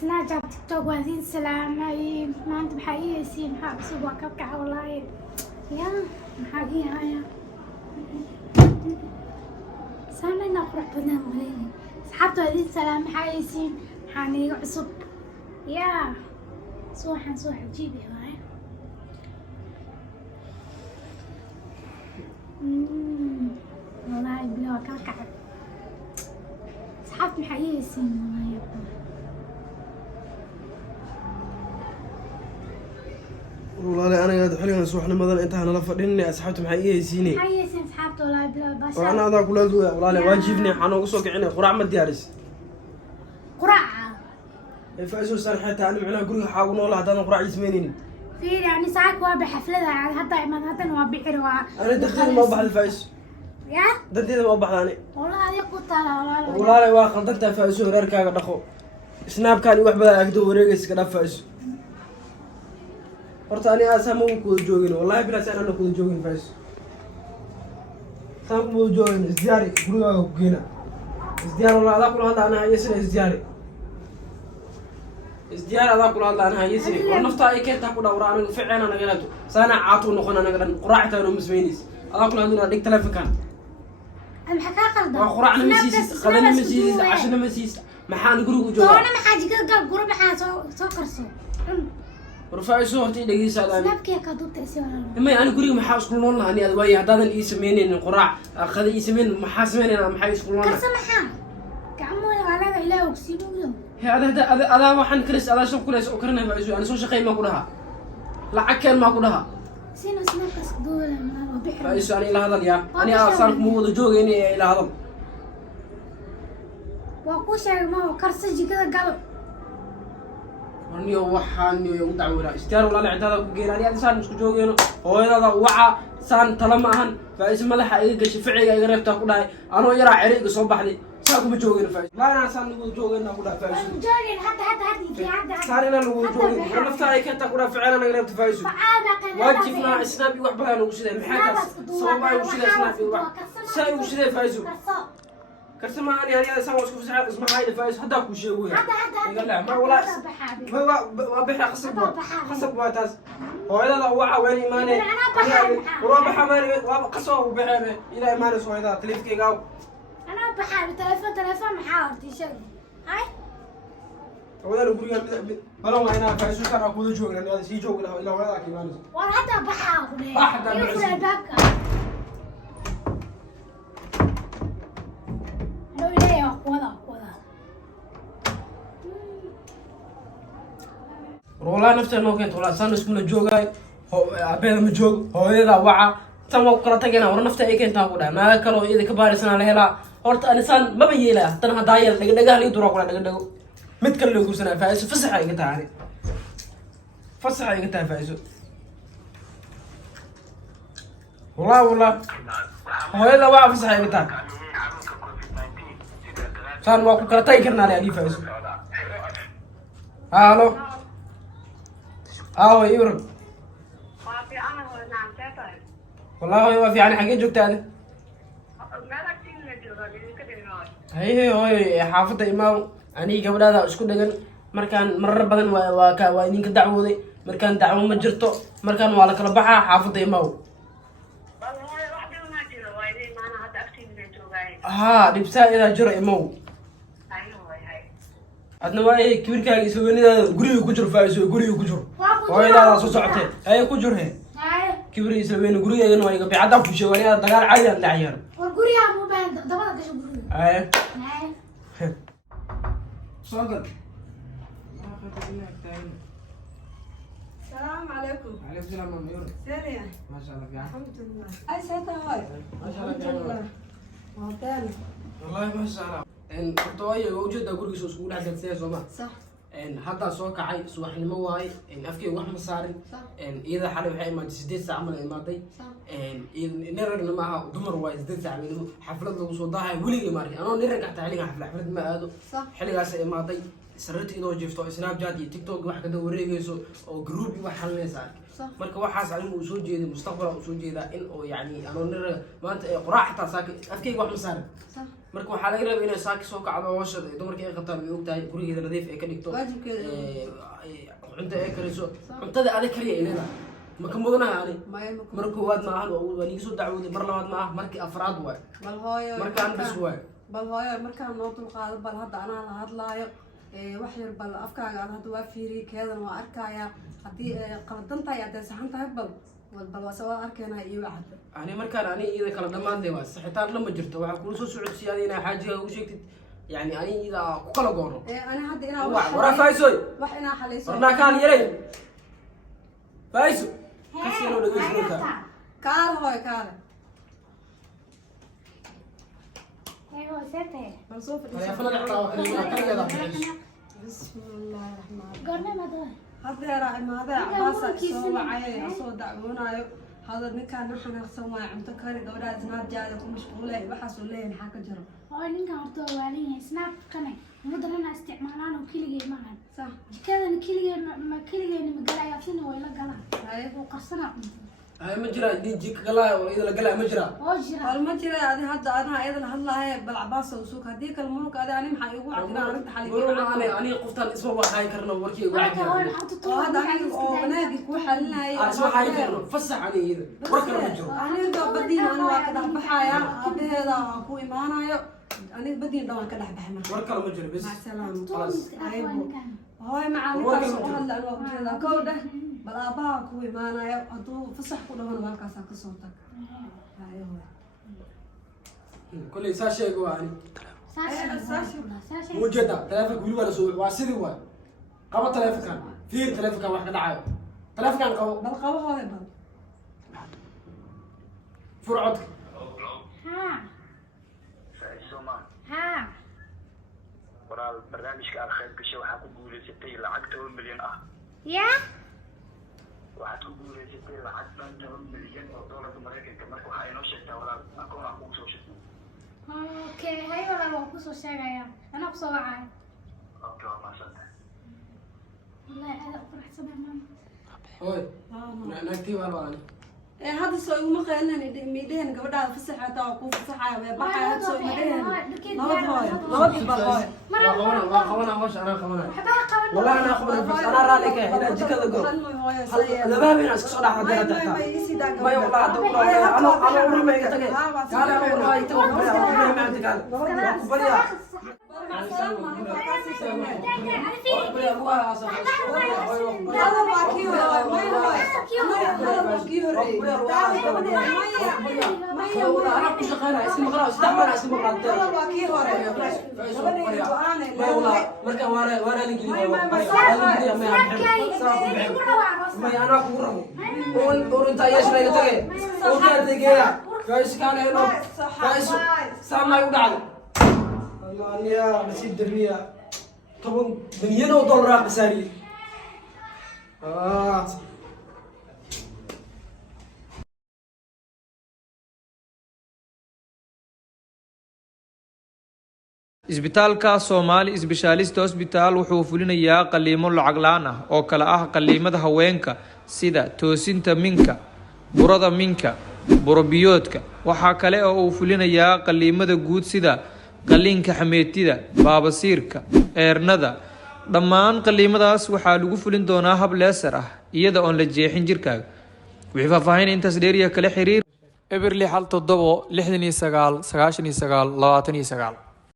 سناب شات تيك توك وهذين سلامي ما انت بحقيقة ياسين حق سبوع كبكة والله يا حقيقة هاي سامي نقرأ بدنا مليني سحبتوا هذين سلامي حق ياسين حاني عصب يا صوحا جيبي هاي والله بلا كبكة سحبت محقيقة ياسين والله يا والله أنا قاعد حلي نسوح لماذا أنت هنا لفرني أصحابت محيي سيني محيي سين أصحابته والله بلا بس وأنا هذا كله دوي والله واجبني حنا وقصوك عنا قرع ما ديارس قرعة فايزو صار حتى أنا معنا قولي حاول والله هذا قرع يسميني في يعني ساعات وابي حفلة يعني حتى إيمان هذا وابي عروة أنا دخلت ما بحد الفايز يا دخلت ما بحد أنا والله هذه قطة والله واخد أنت فايزو رأيك دخو سناب كان يروح بلا أكدو وريجس كده فايز horta ani aasama u kuda joogin wallahi bilaas aan kuda joogin fays saan ku joogin isdiyaari gurigaaga ku geena isdiyaar wallahi adaa kula hadla anaha yesina isdiyaar adaa kula hadla anaha yesina war nafta ay keenta ku dhawra aniga fiicana naga laabto saana caatu noqon anaga dhan quraacta inuu mismeynis adaa kula hadla dhig telefonkan am xaqa qaldan waa quraacna masiis qadana masiis cashana masiis maxaan guriga u joogaa doona maxaa jikada gal guri maxaa soo karso ورفايسو هتي دقيقة سلام. سنابكي كادوت إسماعيل. إما أنا قريب محاس كلنا الله أني أدوية هذا الإسمين القراع أخذ إسمين محاسمين أنا محايس كلنا. كرسم محا. كعمو على إله وكسيبه. هذا واحد كريس هذا شو كريس أكرنا فايسو أنا سو شقي ما كلها. لا عكر ما كلها. سينا سنابك صدور ما بحر. فايسو أنا إلى هذا اليا أنا أصلا مو جوج إني إلى هذا. وأقوش ما هو كرسي كذا قالوا. ونيو وحانيو يوم دعونا استيار ولا لعتها كجيراني هذا صار مسك جوجينه هو هذا وعى صار تلمهن فاسم الله حقيقة شفعي قريب تأكل هاي أنا يرى عريق صباح لي ساكم جوجين فايز لا أنا صار نقول جوجين أقول فايز جوجين حتى في حد صار أنا نقول جوجين أنا نفتح كنت أقول فعلا أنا قريب تفايز واجبنا سنابي وحبها نوشيده محاكس صوبا وشيده سنابي واحد ساي وشيده فايزو كرسمة أنا هذا سوى شوف ساعة اسمها هاي الفايز هذا كل شيء هو قال لا ما ولا ما بيحرق خصب واتاس هو هذا وعى وين إيمانه ورابح ماني قصوا وبحامه إلى إيمانه سوى هذا تلف كي قاو أنا بحامه تلفون محاورتي شو هاي وهذا نقول يا بلو ما هنا فايز صار أقول جوج لأن هذا شيء جوج له إلى ولا كيمانه وهذا بحامه واحد أنا والله نفسي أنا كنت والله سان اسمه جوجاي هو عبيد مجوج هو إذا وعى تم وقرأت جينا ورا نفسي أي كنت أقوله ما كانوا إذا كبار سنة لهلا أرت أنا سان ما بيجيله تنا هدايا دقة لي تروح ولا دقة متكلم يقول سنة فايز فسح أي قطع عليه فسح أي قطع فايز والله هو إذا وعى فسح أي قطع سان وقرأت أي كنا عليه فايز هالو هو يورب في أنا هو نعم تابع والله هو في يعني حاجة جوك تاني مالك تين جوجا كده هي حافظة إمام أنا قبل هذا إيش كنا قلنا مركان مرة بدن وإنك دعوة مركان دعوة مجرته مركان وعلى كربحة حافظة إمام والله واحدة ما جرى وايدين أنا هذا أكتر من جوجا ها لبسا إذا جرى إمام أدنى واي كبير كان يسوي لنا قريه كجر فايزو قريه كجر وايد هذا صوصعته هاي كجر هي كبير يسوي لنا قريه إنه واي بعدها في شوالي هذا دجال عالي لا عيار والقريه مو بين دبلة كشو قريه هاي صقر السلام عليكم. عليكم السلام ورحمة الله. سريع. ما شاء الله فيها. الحمد لله. أي سنة هاي؟ ما شاء الله الحمد لله. معتانة. والله ما شاء الله. إن طوية وجود أقول لك سؤال حاجة سياسة سوما. صح. إن حتى سواك عاي سواح المواي إن أفكي واحد مصاري. صح. إن إذا حلو حي ما تسديد ساعة من الماضي. صح. إن نرجع معها دمر وايد تسديد ساعة منه حفلة لو صداها ولي إماري أنا نرجع تعليق حفلة ما هذا. صح. حلقة ساعة الماضي سرت إذا جفتوا سناب جاتي تيك توك واحد كده وريجيسو أو جروبي واحد نسأل. صح. marka waxaas aan u soo jeeday mustaqbal u soo jeedaa in oo yaani aan nir maanta quraac ta saaka afkayga wax ma saarin صح marka waxaa laga rabaa inay saaki soo kacdo hooshada dumarkii ay qabtaan way ogtahay gurigeeda nadiif ay ka dhigto cunto ay kariso cuntada adag kaliya ay leedahay maka mudanaha ani mar koowaad ma ahan waa niga soo dacwooday mar labaad ma ah markii afraad waay markaan bis waay bal hooyo markaan noo dulqaado bal hadda anaa la hadlaayo wax yar bal afkaaga aan hadda waa fiiriyay keedana waa arkayaa haddii qaladan tahay hadday saxan tahay bal waa arkeenaa iyo wacad ani markaan ani iyada kala dhammaantay waa saxitaan lama jirto waxaa kula soo socodsiiya adi inaa xaajiga ugu sheegtid yani ani iyada ku kala goono ani hadda inaa waraa faa'iisoy wax inaa xalayso warnaa kaan yaray faa'iiso kasi loo dhageysanaysa kaale hooyo kaale bal soo fadhiiso bismillaahi raxmaan haddeera imaadee cabaasa soo wacay asoo dacwoonayo hada ninkaan na xanaaqsan waay cunto kari gabadhaa snaabjaada ku mashquulay waxaasuu leeyahay maxaa ka jiro ninkan horta waa waalinyahay snaabkane mudanana isticmaalaan oo keligay maahan jikadana keligeena magalaya sina way la galaan wuu qarsanaa cuntada ma jira din jika galaayo oo iyada la galaayo ma jira wal ma jira adi hadda anaa iyada la hadlaaye bal cabaasa u suug haddii kale munuka adi ani maxaa igu cadinaa arinta xaliga aniga qoftaan isma waxaay karno warkii igu cadinaa oo hadda aniga oo wanaagi kuu xalinaayo isma waxaay karno fasax ani iyada war kale ma jiro aniga badiin ani waa ka dhex baxaya aabaheeda aan ku imaanayo aniga badiin dhawaan ka dhex baxay marka war kale ma jiro bis macasalaam hooy macaalinkaas u hadla an waa ku jeedaa kow dheh bal aabbaha ku imaanayo hadduu fasax ku dhahona halkaasaa kasoo tag kolley saa sheega waa ani ujeeda taleefonka weli waa lasoo waa sidii waay qabo taleefonkan fiir taleefonkan wax ka dhacayo taleefonkan qabo bal qabo hooy bal fur codka walaal barnaamijka aad qayb gashay waxaa ku guuleysatay lacag 10 milyan ah waxaad ku guuleysatay lacag 10 milyan oo doolarka Mareykanka marka waxaa inoo sheegtaa walaal akoon aan kugu soo sheegay okay hay walaal waan kusoo sheegaya anaa kusoo wacay okay waa maasanta wallahi aad u faraxsanahay hooy naagtii waa baan hadda soo iguma qeynaan mideen gabadhaada fasaxaata oo ku fasaxaya way baxay hadda soo mideen nabad hooy bal hooy waa qabana hoosh anaa qabana wallahi anaa qabana bas anaa raali ka ina jikada go labaa bina iska soo dhaxda dara tata may wallahi hadda ana urma iga tagay kaale ana urma iga tagay ma anta kaale ku bariya يا نسيت الدنيا طبعا مليون دولار خساري isbitaalka Soomaali Specialist Hospital wuxuu fulinayaa qaliimo lacag la'aan ah oo kala ah qaliimada haweenka sida toosinta minka, burada minka, burobiyoodka. Waxa kale oo uu fulinayaa qaliimada guud sida qaliinka xameetida, baabasiirka, eernada. Dhammaan qaliimadaas waxaa lagu fulin doonaa hab leesar ah iyada oo la jeexin jirkaaga. Wixii faahfaahin intaas dheeriya kala xiriir eberli hal 7 69 99 29.